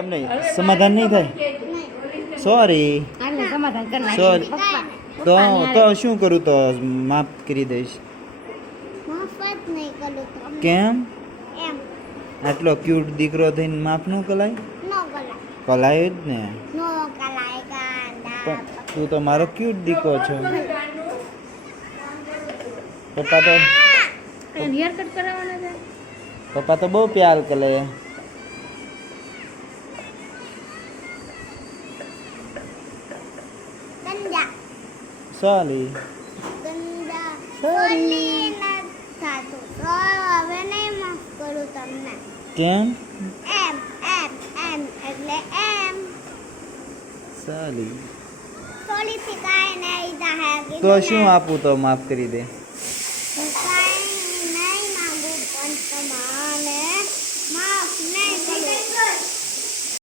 એમ નહીં સમાધાન નહીં થાય. સોરી સોરી તો શું કરું તો માફ કરી દઈશ. કેમ આટલો ક્યુટ દીકરો થઈને માફ ન કલાય? કલાય જ ને. પણ તું તો મારો ક્યુટ દીકરો છો. પપ્પા તો બહુ પ્યાર કરે. સોરી કેમ? સોરી તો શું આપું તો માફ કરી દે.